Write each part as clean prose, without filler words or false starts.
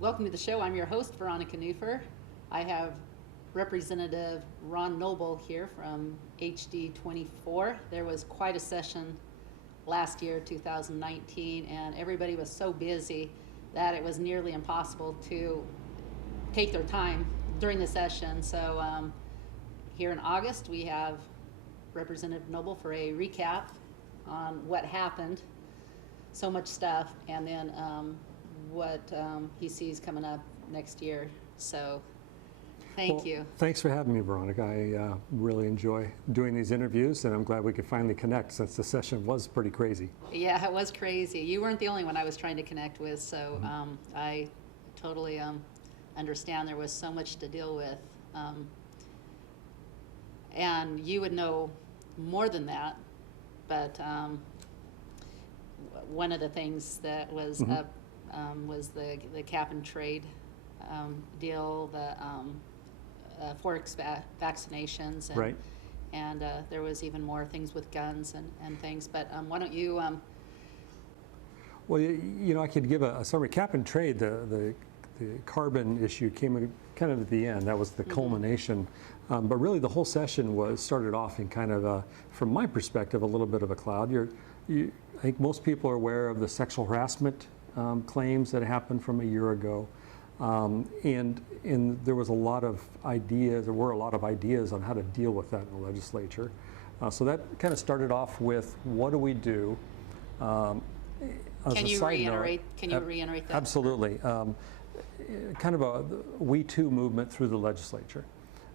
Welcome to the show. I'm your host, Veronica Neufer. I have Representative Ron Noble here from HD 24. There was quite a session last year, 2019, and everybody was so busy that it was nearly impossible to take their time during the session. So here in August, we have Representative Noble for a recap on what happened, so much stuff, and then what he sees coming up next year. So thank you. Thanks for having me, Veronica. I really enjoy doing these interviews, and I'm glad we could finally connect since the session was pretty crazy. Yeah, it was crazy. You weren't the only one I was trying to connect with, so I totally understand there was so much to deal with. And you would know more than that, but one of the things that was up was the cap and trade deal, the Forex vaccinations, and, right. And there was even more things with guns and things. But why don't you? Well, you know, I could give a summary. Cap and trade, the carbon issue came kind of at the end. That was the culmination. But really, the whole session started off in kind of, from my perspective, a little bit of a cloud. I think most people are aware of the sexual harassment claims that happened from a year ago. And there was a lot of ideas, there were a lot of ideas on how to deal with that in the legislature. So that kind of started off with, what do we do? Can you reiterate that? Absolutely. Kind of a We Too movement through the legislature.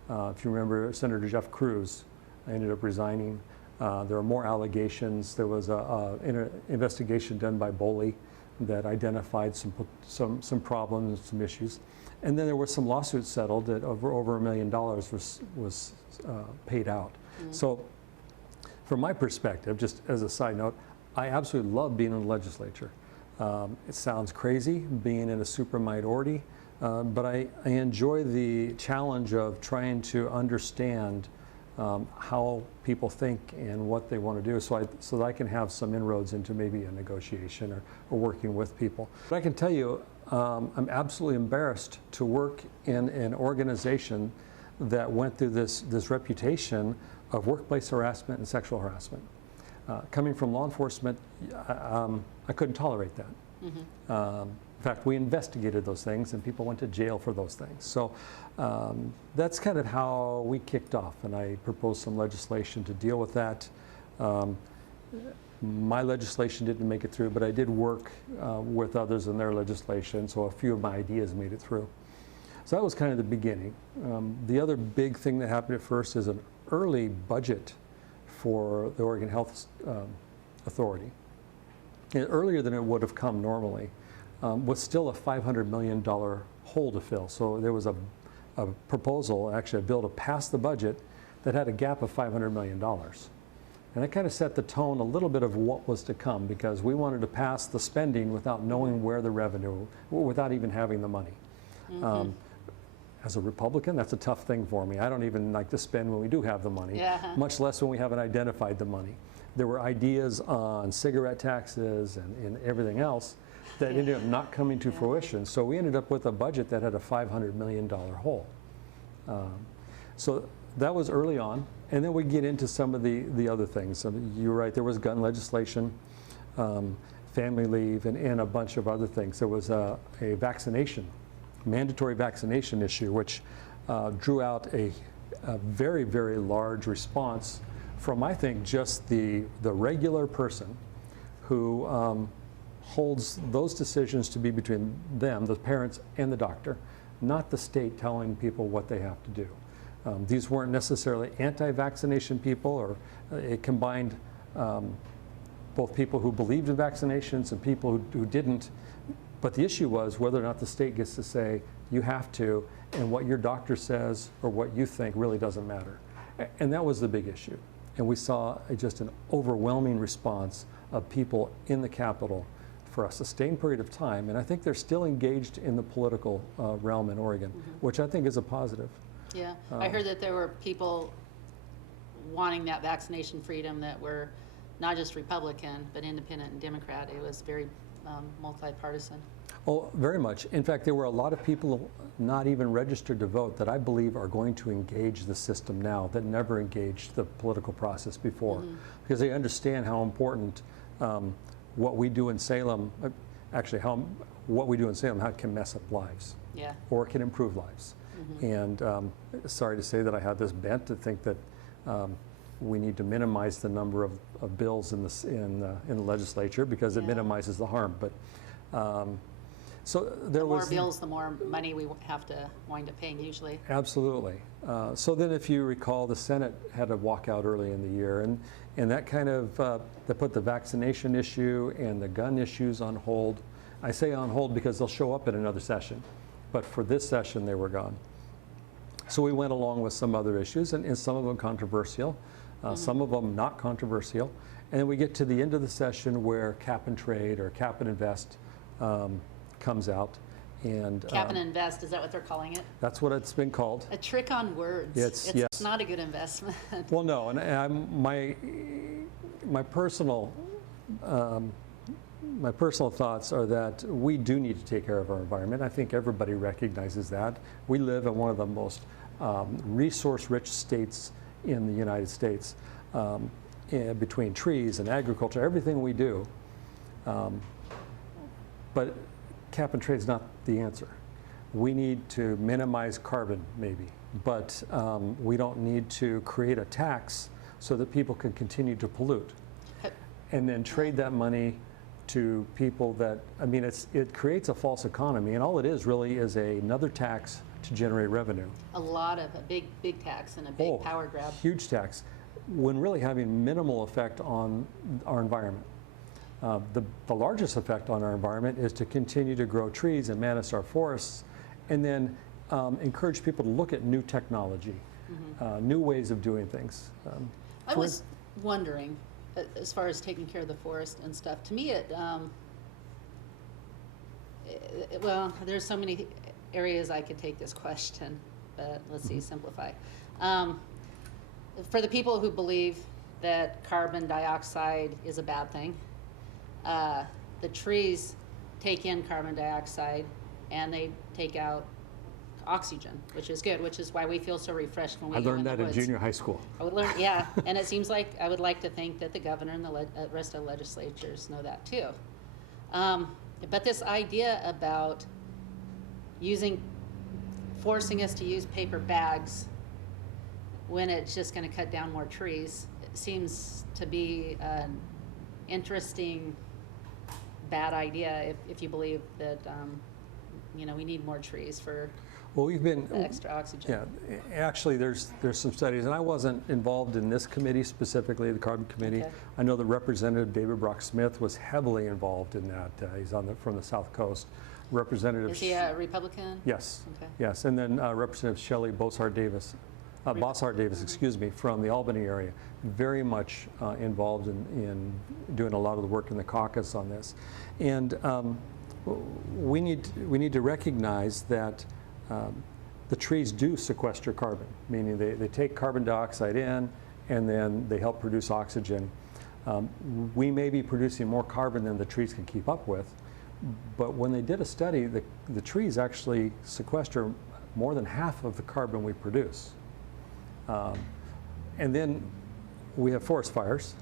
If you remember, Senator Jeff Cruz ended up resigning. There were more allegations. There was an investigation done by Boley that identified some problems, some issues, and then there were some lawsuits settled that over $1 million was paid out. So, from my perspective, just as a side note, I absolutely love being in the legislature. It sounds crazy being in a super minority, but I enjoy the challenge of trying to understand how people think and what they want to do, so that I can have some inroads into maybe a negotiation or working with people. But I can tell you, I'm absolutely embarrassed to work in an organization that went through this reputation of workplace harassment and sexual harassment. Coming from law enforcement, I couldn't tolerate that. In fact, we investigated those things, and people went to jail for those things. So that's kind of how we kicked off, and I proposed some legislation to deal with that. My legislation didn't make it through, but I did work with others in their legislation, so a few of my ideas made it through. So that was kind of the beginning. The other big thing that happened at first is an early budget for the Oregon Health Authority. And earlier than it would have come normally. Was still a $500 million hole to fill. So there was a proposal, actually a bill to pass the budget that had a gap of $500 million. And that kind of set the tone a little bit of what was to come, because we wanted to pass the spending without knowing where the revenue, without even having the money. As a Republican, that's a tough thing for me. I don't even like to spend when we do have the money, much less when we haven't identified the money. There were ideas on cigarette taxes and everything else that ended up not coming to fruition. So we ended up with a budget that had a $500 million hole. So that was early on. And then we get into some of the other things. I mean, you're right, there was gun legislation, family leave, and a bunch of other things. There was a mandatory vaccination issue, which drew out a very, very large response from, I think, just the regular person who holds those decisions to be between them, the parents, and the doctor, not the state telling people what they have to do. These weren't necessarily anti-vaccination people, or it combined both people who believed in vaccinations and people who didn't. But the issue was whether or not the state gets to say, you have to, and what your doctor says or what you think really doesn't matter. And that was the big issue. And we saw just an overwhelming response of people in the Capitol for a sustained period of time, and I think they're still engaged in the political realm in Oregon, which I think is a positive. Yeah, I heard that there were people wanting that vaccination freedom that were not just Republican, but independent and Democrat. It was very multi-partisan. Oh, very much. In fact, there were a lot of people not even registered to vote that I believe are going to engage the system now that never engaged the political process before, because they understand how important what we do in Salem, actually what we do in Salem, how it can mess up lives, Yeah. or it can improve lives. And sorry to say that I have this bent to think that we need to minimize the number of bills in the legislature because it Yeah. minimizes the harm. But so there The more was bills, the more money we have to wind up paying usually. absolutely. So then, if you recall, the Senate had a walkout early in the year, and that kind of that put the vaccination issue and the gun issues on hold. I say on hold because they'll show up at another session, but for this session they were gone. So we went along with some other issues, and some of them controversial, some of them not controversial. And then we get to the end of the session where cap and trade or cap and invest comes out. And Cap and invest, is that what they're calling it? that's what it's been called. A trick on words. It's- It's yes. not a good investment. Well, no, and my personal thoughts are that we do need to take care of our environment. I think everybody recognizes that. We live in one of the most resource-rich states in the United States, between trees and agriculture, everything we do. But cap and trade is not the answer. We need to minimize carbon, maybe, but we don't need to create a tax so that people can continue to pollute and then trade that money to people that, I mean, it creates a false economy, and all it is really is another tax to generate revenue. A big tax and a big power grab. Huge tax, when really having minimal effect on our environment. The largest effect on our environment is to continue to grow trees and manage our forests, and then encourage people to look at new technology, new ways of doing things. I was wondering, as far as taking care of the forest and stuff, to me well, there's so many areas I could take this question, but let's see, simplify. For the people who believe that carbon dioxide is a bad thing, the trees take in carbon dioxide and they take out oxygen, which is good, which is why we feel so refreshed when we I go in learned the that in woods. junior high school. I would learn, yeah, and it seems like I would like to think that the governor and the rest of the legislatures know that too. But this idea about forcing us to use paper bags when it's just going to cut down more trees, it seems to be an interesting bad idea if you believe that we need more trees for Well, we've been the extra oxygen. Yeah, actually, there's some studies, and I wasn't involved in this committee specifically, the Carbon Committee. Okay. I know that Representative David Brock Smith was heavily involved in that. He's from the South Coast. Representative. Is he a Republican? Yes. Okay. Yes, and then Representative Shelley Boshart Davis, excuse me, from the Albany area, very much involved in doing a lot of the work in the caucus on this, and we need to recognize that the trees do sequester carbon, meaning they take carbon dioxide in and then they help produce oxygen. We may be producing more carbon than the trees can keep up with, but when they did a study, the trees actually sequester more than half of the carbon we produce. And then we have forest fires,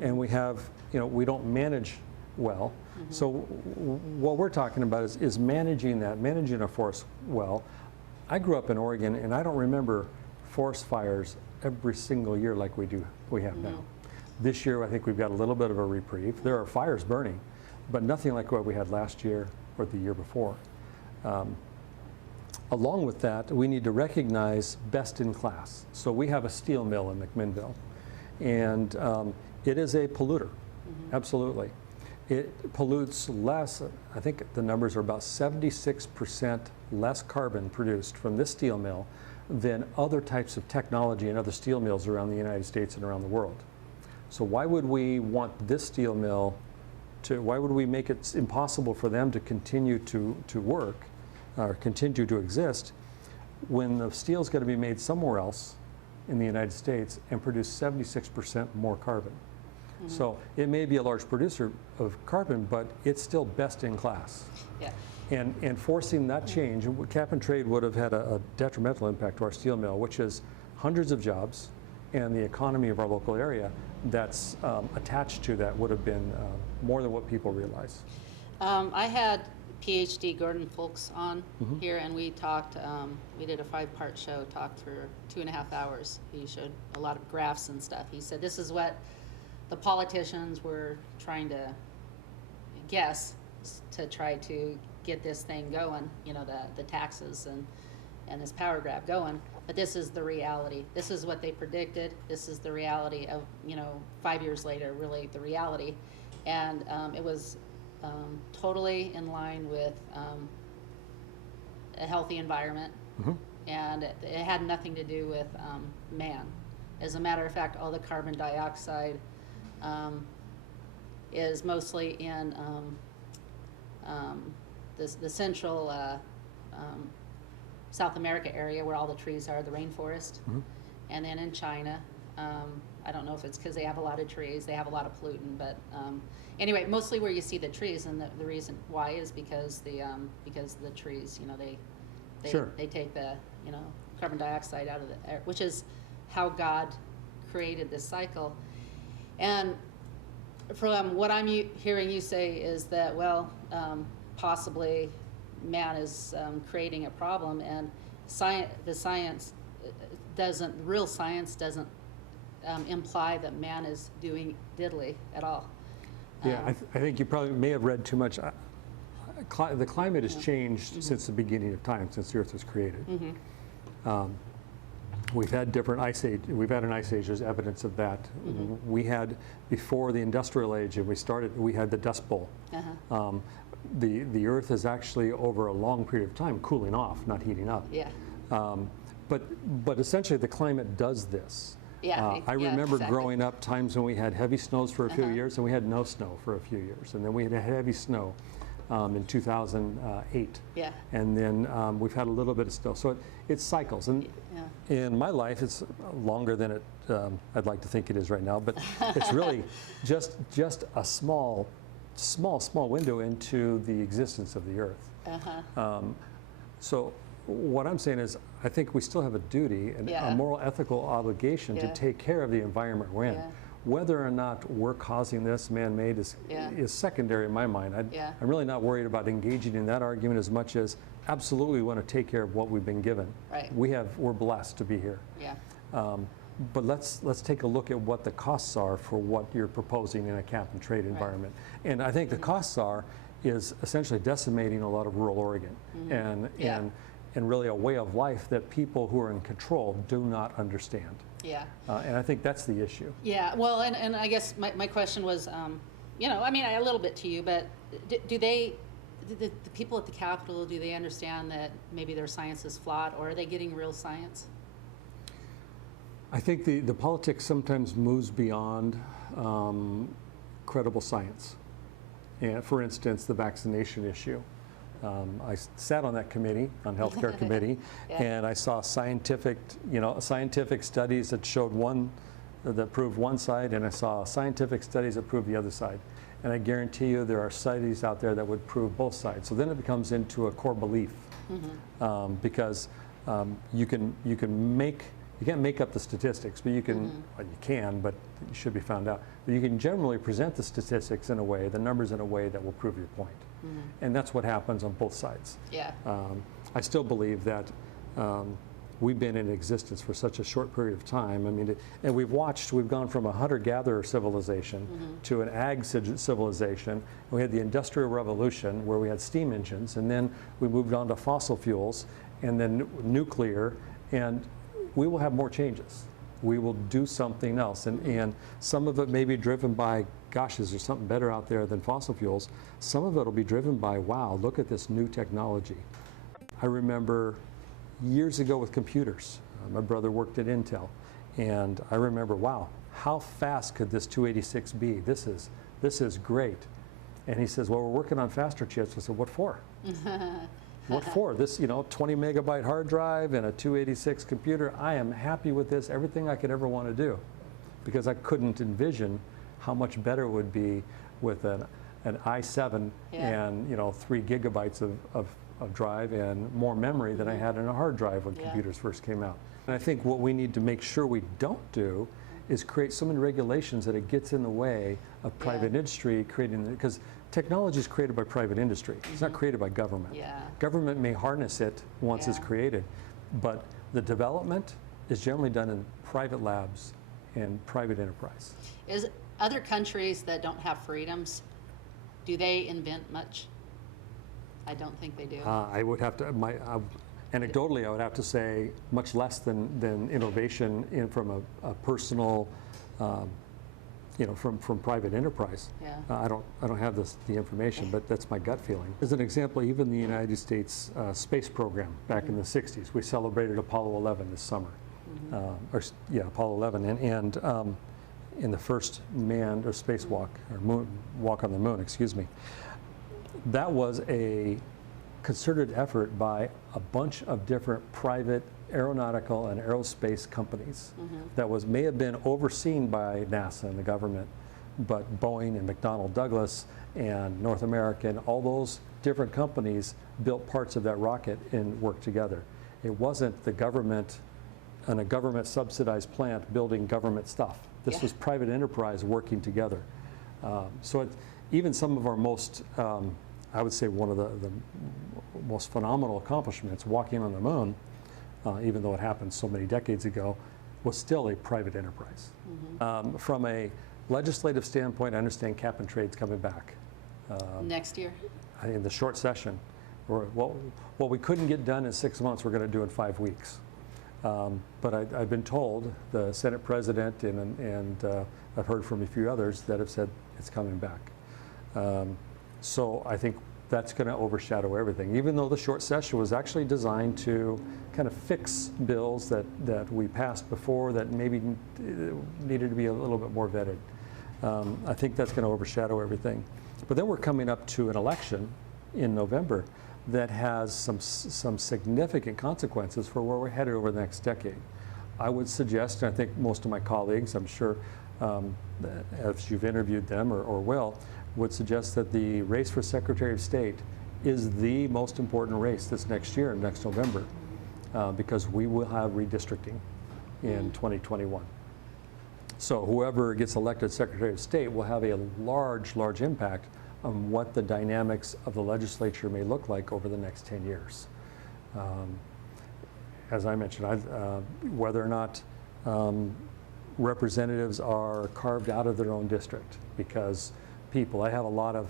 and we don't manage well. So what we're talking about is managing a forest well. I grew up in Oregon, and I don't remember forest fires every single year like we have now. This year, I think we've got a little bit of a reprieve. There are fires burning, but nothing like what we had last year or the year before. Along with that, we need to recognize best in class. So we have a steel mill in McMinnville, and it is a polluter, absolutely. It pollutes less, I think the numbers are about 76% less carbon produced from this steel mill than other types of technology and other steel mills around the United States and around the world. So why would we want this steel mill why would we make it impossible for them to continue to work or continue to exist when the steel is going to be made somewhere else in the United States and produce 76% more carbon? So it may be a large producer of carbon, but it's still best in class. Yeah. And forcing that change, cap and trade would have had a detrimental impact to our steel mill, which is hundreds of jobs, and the economy of our local area that's attached to that would have been more than what people realize. I had PhD Gordon Folks on here, and we talked, we did a 5-part show, talked for 2.5 hours. He showed a lot of graphs and stuff. He said this is what the politicians were trying to guess to try to get this thing going, you know, the taxes and this power grab going. But this is the reality. This is what they predicted. This is the reality of, you know, 5 years later, really the reality. And it was totally in line with a healthy environment. And it had nothing to do with man. As a matter of fact, all the carbon dioxide is mostly in the central South America area where all the trees are, the rainforest. And then in China, I don't know if it's because they have a lot of trees, they have a lot of pollutant, but anyway, mostly where you see the trees, and the reason why is because the trees, you know, they take the, you know, carbon dioxide out of the air, which is how God created this cycle. And from what I'm hearing you say is that, well, possibly man is creating a problem, and real science doesn't imply that man is doing diddly at all. Yeah, I think you probably may have read too much. The climate has changed since the beginning of time, since the Earth was created. We've had different ice age. We've had an ice age. There's evidence of that. We had, before the industrial age, and we had the Dust Bowl. The Earth is actually, over a long period of time, cooling off, not heating up. Yeah. But essentially, the climate does this. Yeah. I remember exactly. growing up times when we had heavy snows for a few years, and we had no snow for a few years, and then we had heavy snow in 2008. Yeah. And then we've had a little bit of snow. So it cycles. And in my life, it's longer than it I'd like to think it is right now, but it's really just a small window into the existence of the Earth. So what I'm saying is, I think we still have a duty and a moral, ethical obligation to take care of the environment we're in. Whether or not we're causing this, man-made, is secondary in my mind. I'm really not worried about engaging in that argument as much as absolutely we want to take care of what we've been given. Right. We're blessed to be here. But let's take a look at what the costs are for what you're proposing in a cap and trade environment. And I think the costs is essentially decimating a lot of rural Oregon and really a way of life that people who are in control do not understand. And I think that's the issue. Well, and I guess my question was, you know, I mean, a little bit to you, but do the people at the Capitol, do they understand that maybe their science is flawed, or are they getting real science? I think the politics sometimes moves beyond credible science. And for instance, the vaccination issue. I sat on that committee, on healthcare committee, and I saw scientific studies that showed that proved one side, and I saw scientific studies that proved the other side. And I guarantee you there are studies out there that would prove both sides. So then it becomes into a core belief, because you can't make up the statistics, but you can, well, you can, but you should be found out. But you can generally present the statistics in a way, the numbers in a way that will prove your point. And that's what happens on both sides. I still believe that we've been in existence for such a short period of time. I mean, and we've gone from a hunter-gatherer civilization to an ag civilization. We had the Industrial Revolution where we had steam engines, and then we moved on to fossil fuels, and then nuclear, and we will have more changes. We will do something else, and some of it may be driven by, gosh, is there something better out there than fossil fuels? Some of it will be driven by, wow, look at this new technology. I remember years ago with computers, my brother worked at Intel, and I remember, wow, how fast could this 286 be? This is great. And he says, well, we're working on faster chips. I said, what for? What for? This, 20 megabyte hard drive and a 286 computer. I am happy with this, everything I could ever want to do, because I couldn't envision how much better it would be with an i7 Yeah. and 3 gigabytes of drive and more memory than I had in a hard drive when Yeah. computers first came out. And I think what we need to make sure we don't do is create so many regulations that it gets in the way of private industry creating, because technology is created by private industry. It's not created by government. Yeah. Government may harness it once it's Yeah. created, but the development is generally done in private labs and private enterprise. Is other countries that don't have freedoms, do they invent much? I don't think they do. I would have to, anecdotally, I would have to say much less than innovation from a personal, from private enterprise. Yeah. I don't have the information, but that's my gut feeling. As an example, even the United States space program back in the 60s, we celebrated Apollo 11 this summer. Apollo 11, and in the first manned or spacewalk, or walk on the moon, excuse me. That was a concerted effort by a bunch of different private aeronautical and aerospace companies that may have been overseen by NASA and the government, but Boeing and McDonnell Douglas and North American, all those different companies built parts of that rocket and worked together. It wasn't the government and a government subsidized plant building government stuff. This Yeah. was private enterprise working together. Even some of our most, I would say one of the most phenomenal accomplishments, walking on the moon, even though it happened so many decades ago, was still a private enterprise. From a legislative standpoint, I understand cap and trade's coming back Next year? in the short session. What we couldn't get done in 6 months, we're going to do in 5 weeks. But I've been told, the Senate President and I've heard from a few others that have said it's coming back. So I think that's going to overshadow everything, even though the short session was actually designed to kind of fix bills that we passed before that maybe needed to be a little bit more vetted. I think that's going to overshadow everything. But then we're coming up to an election in November that has some significant consequences for where we're headed over the next decade. I would suggest, and I think most of my colleagues, I'm sure, as you've interviewed them or will, would suggest that the race for Secretary of State is the most important race this next year, next November, because we will have redistricting in 2021. So whoever gets elected Secretary of State will have a large impact on what the dynamics of the legislature may look like over the next 10 years. As I mentioned, whether or not representatives are carved out of their own district, because I have a lot of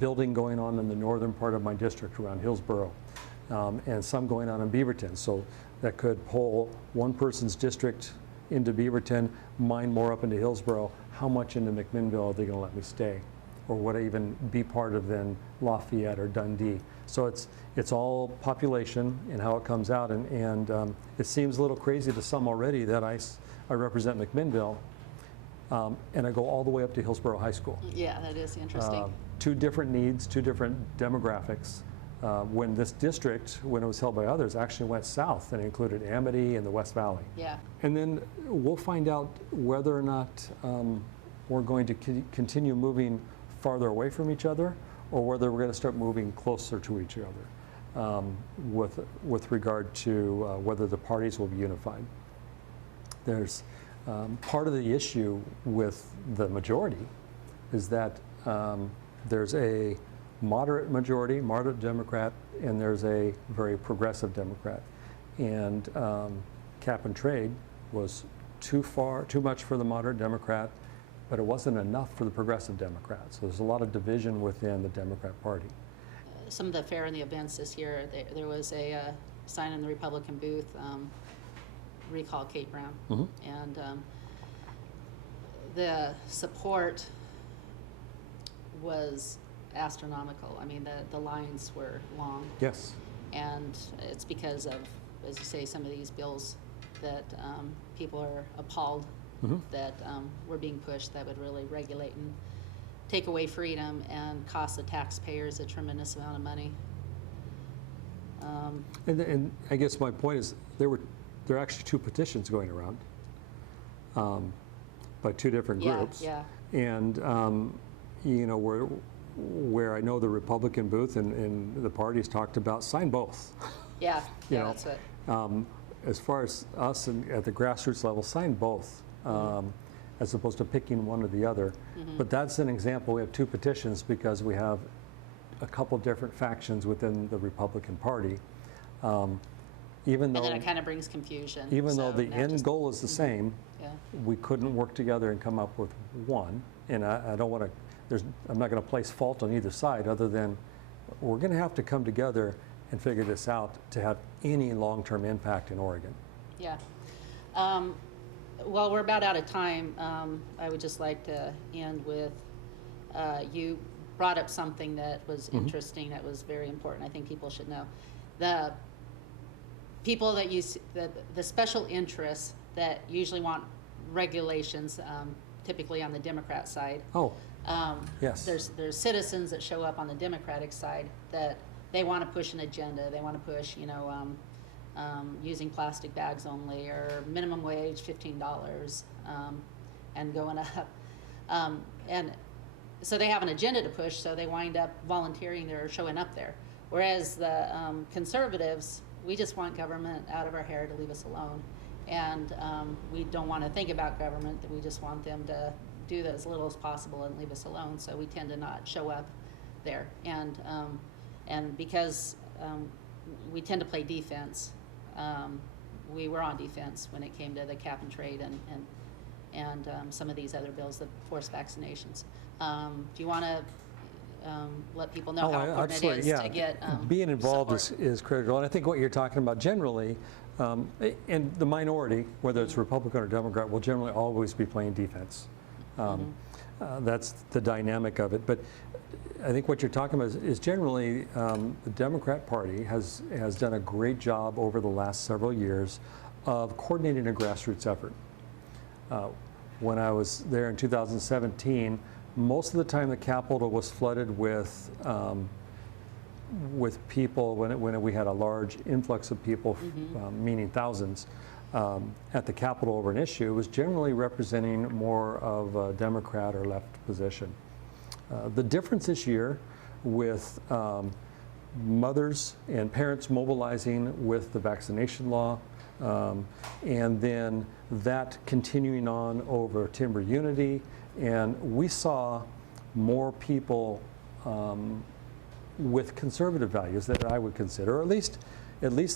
building going on in the northern part of my district around Hillsborough, and some going on in Beaverton. So that could pull one person's district into Beaverton, mine more up into Hillsborough. How much into McMinnville are they going to let me stay? Or would I even be part of then Lafayette or Dundee? So it's all population and how it comes out, and it seems a little crazy to some already that I represent McMinnville, and I go all the way up to Hillsborough High School. Yeah, that is interesting. Two different needs, two different demographics. When this district, when it was held by others, actually went south and included Amity and the West Valley. Yeah. And then we'll find out whether or not we're going to continue moving farther away from each other, or whether we're going to start moving closer to each other with regard to whether the parties will be unified. There's part of the issue with the majority is that there's a moderate majority, moderate Democrat, and there's a very progressive Democrat. And cap and trade was too much for the moderate Democrat, but it wasn't enough for the progressive Democrat. So there's a lot of division within the Democrat Party. Some of the fare and the events this year, there was a sign in the Republican booth, recall Kate Brown. And the support was astronomical. I mean, the lines were long. Yes. And it's because of, as you say, some of these bills that people are appalled that were being pushed that would really regulate and take away freedom and cost the taxpayers a tremendous amount of money. And I guess my point is there are actually two petitions going around by two different groups. Yeah. And you know, where I know the Republican booth and the parties talked about sign both. Yeah, You yeah, know, that's it. As far as us at the grassroots level, sign both, as opposed to picking one or the other. But that's an example. We have 2 petitions because we have a couple different factions within the Republican Party. Even And though, then it kind of brings confusion. even so though the now end just- goal is the same, Yeah, we couldn't work together and come up with one. And I don't want to, I'm not going to place fault on either side, other than we're going to have to come together and figure this out to have any long-term impact in Oregon. yeah. Well, we're about out of time. I would just like to end with, you brought up something that was interesting, that was very important. I think people should know. The people that the special interests that usually want regulations, typically on the Democrat side. Oh, yes. There's citizens that show up on the Democratic side that they want to push an agenda. They want to push, using plastic bags only, or minimum wage $15, and going up. And so they have an agenda to push, so they wind up volunteering there or showing up there. Whereas the conservatives, we just want government out of our hair to leave us alone. And we don't want to think about government, we just want them to do as little as possible and leave us alone. So we tend to not show up there. And because we tend to play defense, we were on defense when it came to the cap and trade and some of these other bills, the forced vaccinations. Do you want to let people know how important absolutely, it is yeah. to get being involved support? is critical. And I think what you're talking about generally, and the minority, whether it's Republican or Democrat, will generally always be playing defense. That's the dynamic of it. But I think what you're talking about is generally the Democrat Party has done a great job over the last several years of coordinating a grassroots effort. When I was there in 2017, most of the time the Capitol was flooded with people when we had a large influx of people, meaning thousands, at the Capitol over an issue. It was generally representing more of a Democrat or left position. The difference this year with mothers and parents mobilizing with the vaccination law, and then that continuing on over timber unity, and we saw more people with conservative values that I would consider, or at least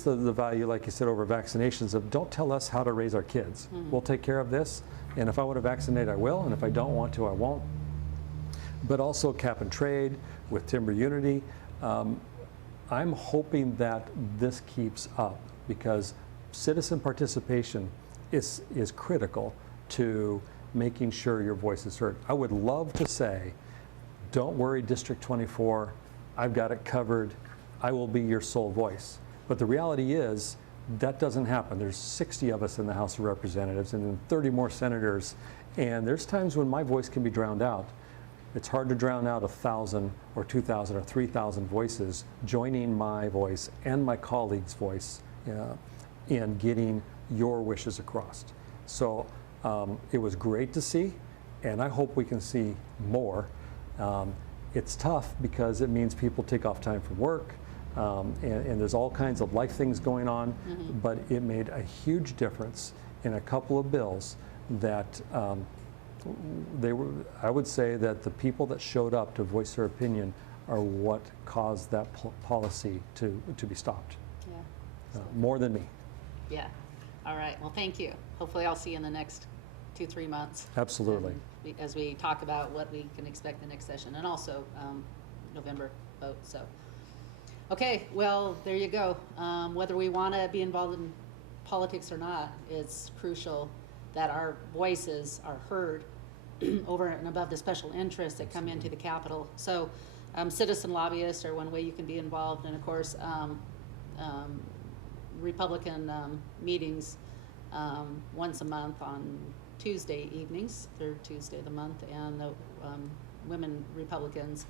the value, like you said, over vaccinations of don't tell us how to raise our kids. We'll take care of this, and if I want to vaccinate, I will, and if I don't want to, I won't. But also cap and trade with timber unity. I'm hoping that this keeps up because citizen participation is critical to making sure your voice is heard. I would love to say, don't worry, District 24, I've got it covered. I will be your sole voice. But the reality is that doesn't happen. There's 60 of us in the House of Representatives and then 30 more senators. And there's times when my voice can be drowned out. It's hard to drown out 1,000 or 2,000 or 3,000 voices joining my voice and my colleague's voice in getting your wishes across. So it was great to see, and I hope we can see more. It's tough because it means people take off time from work, and there's all kinds of life things going on, but it made a huge difference in a couple of bills that I would say that the people that showed up to voice their opinion are what caused that policy to be stopped. Yeah. More than me. Yeah. All right. Well, thank you. Hopefully I'll see you in the next 2-3 months. Absolutely. As we talk about what we can expect the next session, and also November vote. So, okay. Well, there you go. Whether we want to be involved in politics or not, it's crucial that our voices are heard over and above the special interests that come into the Capitol. So citizen lobbyists are one way you can be involved, and of course Republican meetings once a month on Tuesday evenings, third Tuesday of the month, and the women Republicans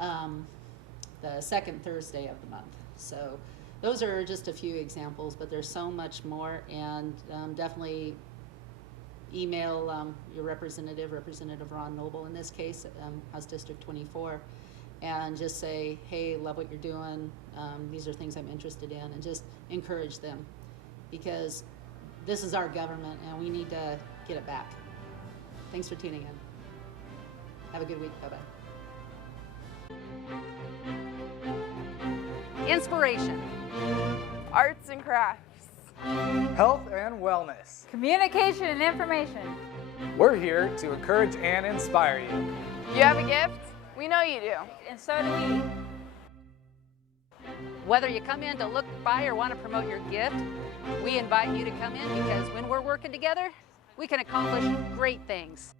the second Thursday of the month. So those are just a few examples, but there's so much more, and definitely email your representative, Representative Ron Noble in this case, House District 24, and just say, hey, love what you're doing. These are things I'm interested in, and just encourage them, because this is our government and we need to get it back. Thanks for tuning in. Have a good week. Bye-bye. Inspiration. Arts and crafts. Health and wellness. Communication and information. We're here to encourage and inspire you. You have a gift? We know you do. And so do we. Whether you come in to look by or want to promote your gift, we invite you to come in, because when we're working together, we can accomplish great things.